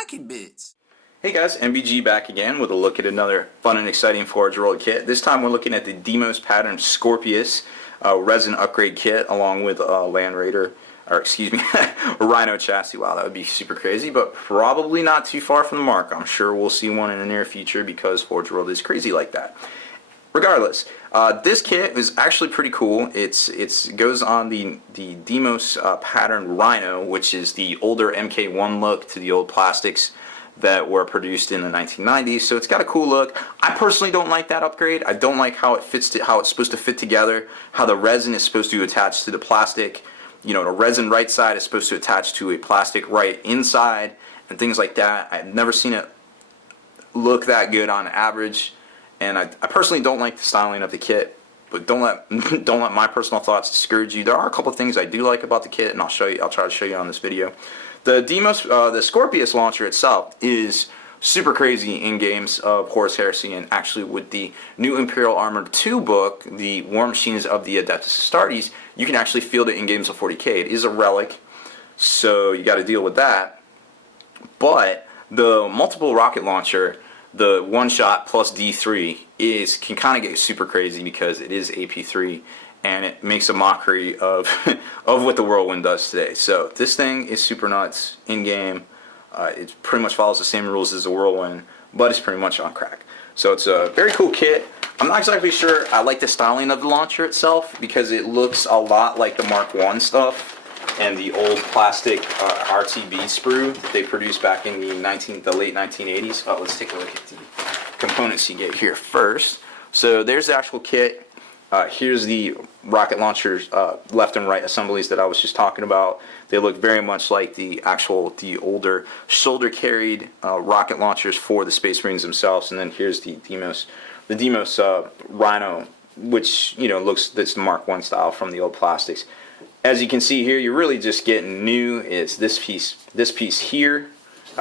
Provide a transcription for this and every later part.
wacky bits. Hey guys, MBG back again with a look at another fun and exciting Forge World kit. This time we're looking at the Demos pattern Scorpius resin upgrade kit along with Land Raider, or excuse me, a Rhino chassis. Wow, that would be super crazy, but probably not too far from the mark. I'm sure we'll see one in the near future because Forge World is crazy like that. Regardless, this kit is actually pretty cool. It goes on the Demos pattern Rhino, which is the older MK1 look to the old plastics that were produced in the 1990s. So it's got a cool look. I personally don't like that upgrade. I don't like how it fits, how it's supposed to fit together, how the resin is supposed to attach to the plastic. You know, the resin right side is supposed to attach to a plastic right inside and things like that. I've never seen it look that good on average. And I personally don't like the styling of the kit, but don't let my personal thoughts discourage you. There are a couple of things I do like about the kit, and I'll try to show you on this video. The Demos, the Scorpius launcher itself is super crazy in games of Horus Heresy, and actually with the new Imperial Armored 2 book, the War Machines of the Adeptus Astartes, you can actually field it in games of 40k. It is a relic, so you got to deal with that. But the multiple rocket launcher, the one shot plus D3 can kind of get super crazy because it is AP3 and it makes a mockery of of what the Whirlwind does today. So this thing is super nuts in game. It pretty much follows the same rules as the Whirlwind, but it's pretty much on crack. So it's a very cool kit. I'm not exactly sure I like the styling of the launcher itself because it looks a lot like the Mark I stuff and the old plastic RTB sprue that they produced back in the late 1980s. Let's take a look at the components you get here first. So there's the actual kit. Here's the rocket launchers left and right assemblies that I was just talking about. They look very much like the older shoulder carried rocket launchers for the Space Marines themselves. And then here's the Demos Rhino, which that's the Mark I style from the old plastics. As you can see here, you're really just getting new is this piece here.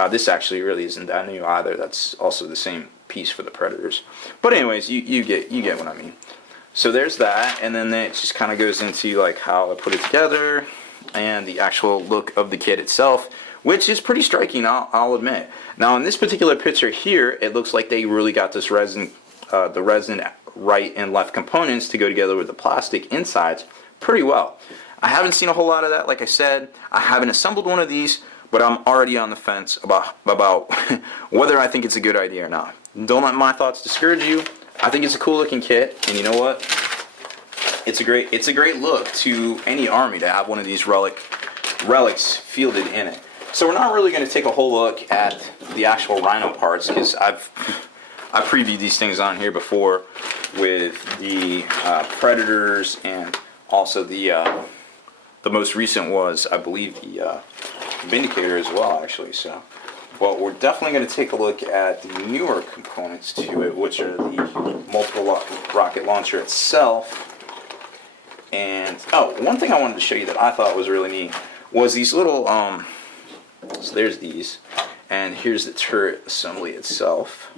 This actually really isn't that new either. That's also the same piece for the Predators. But anyways, you get what I mean. So there's that, and then it just kind of goes into like how I put it together and the actual look of the kit itself, which is pretty striking, I'll admit. Now in this particular picture here, it looks like they really got this resin, the resin right and left components to go together with the plastic insides pretty well. I haven't seen a whole lot of that, like I said. I haven't assembled one of these, but I'm already on the fence about whether I think it's a good idea or not. Don't let my thoughts discourage you. I think it's a cool looking kit, and you know what? It's a great look to any army to have one of these relics fielded in it. So we're not really going to take a whole look at the actual Rhino parts because I've previewed these things on here before with the Predators, and also the most recent was, I believe, the Vindicator as well, actually. So, well, we're definitely going to take a look at the newer components to it, which are the multiple rocket launcher itself. And one thing I wanted to show you that I thought was really neat was these little so there's these, and here's the turret assembly itself.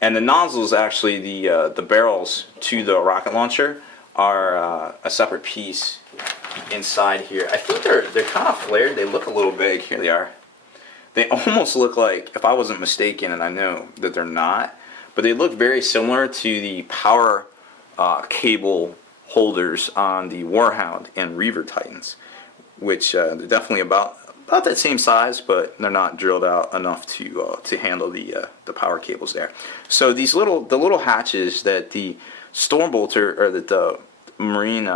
And the nozzles, actually, the barrels to the rocket launcher are a separate piece inside here. I think they're kind of flared. They look a little big. Here they are. They almost look like, if I wasn't mistaken, and I know that they're not, but they look very similar to the power cable holders on the Warhound and Reaver Titans, which they're definitely about that same size, but they're not drilled out enough to handle the power cables there. So these little hatches that the storm bolter, or that the Marine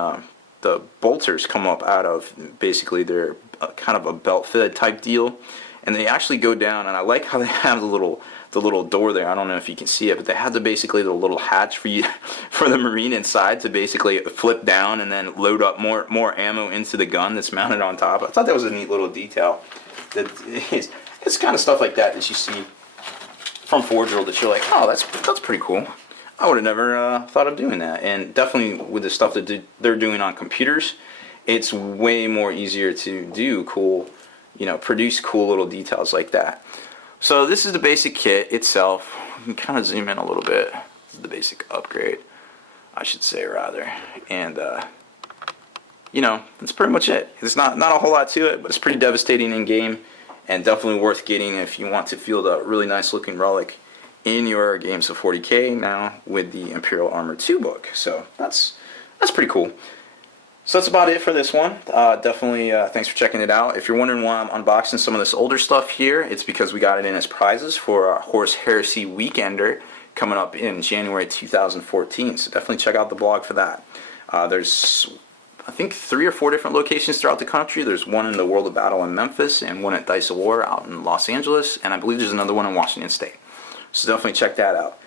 the bolters come up out of, basically they're kind of a belt fed type deal, and they actually go down. And I like how they have the little door there. I don't know if you can see it, but they have the little hatch for the Marine inside to basically flip down and then load up more ammo into the gun that's mounted on top. I thought that was a neat little detail. It's kind of stuff like that you see from Forge World that you're like, oh, that's pretty cool. I would have never thought of doing that. And definitely with the stuff that they're doing on computers, it's way more easier to do cool, produce cool little details like that. So this is the basic kit itself. You can kind of zoom in a little bit. This is the basic upgrade, I should say, rather. And that's pretty much it. It's not a whole lot to it, but it's pretty devastating in game. and definitely worth getting if you want to field a really nice looking relic in your games of 40k now with the Imperial Armor 2 book. So that's pretty cool. So that's about it for this one. Definitely thanks for checking it out. If you're wondering why I'm unboxing some of this older stuff here, it's because we got it in as prizes for our Horus Heresy Weekender coming up in January 2014. So definitely check out the blog for that. There's, I think, 3 or 4 different locations throughout the country. There's one in the World of Battle in Memphis and one at Dice of War out in Los Angeles, and I believe there's another one in Washington State. So definitely check that out.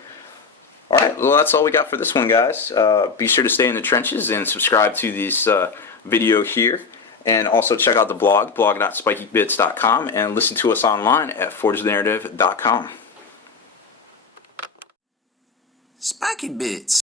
Alright, well that's all we got for this one, guys. Be sure to stay in the trenches and subscribe to this video here. And also check out the blog, blog.spikybits.com, and listen to us online at forgethenarrative.com. Spiky Bits.